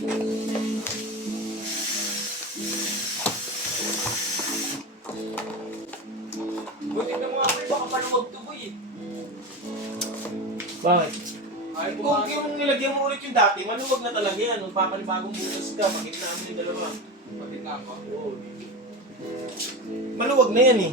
Buti na mga boy, baka maluwag to boy eh. Bakit? Ay, kung yung nilagyan mo ulit yung dati, maluwag na talaga yan. Kung papanibagong butas ka, makita namin yung dalawa. Bakit na ako? Oo. Maluwag na yan eh.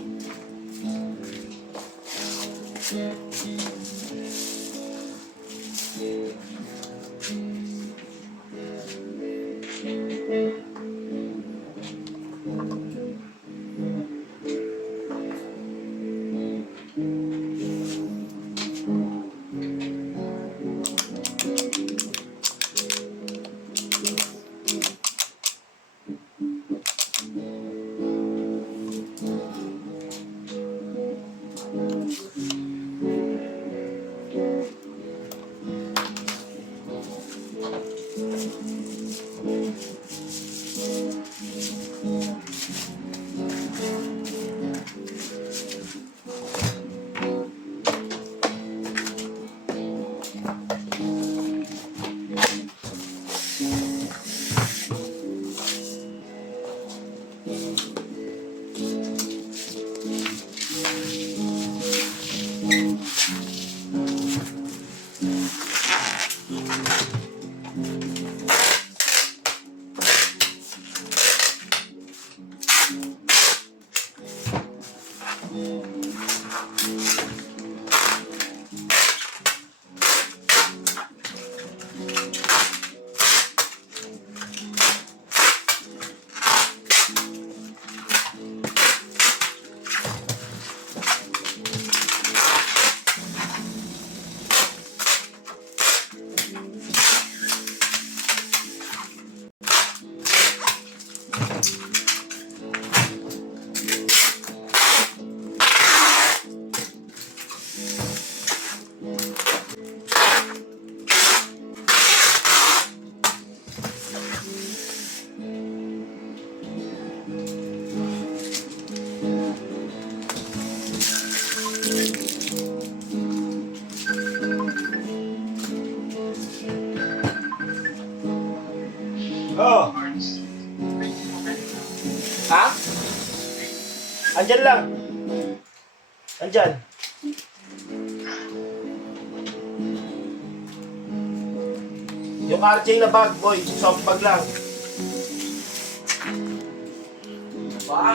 Oh. Ha? Andyan lang. Andyan. Yung RJ na bag, boy. Soft bag lang. Ba?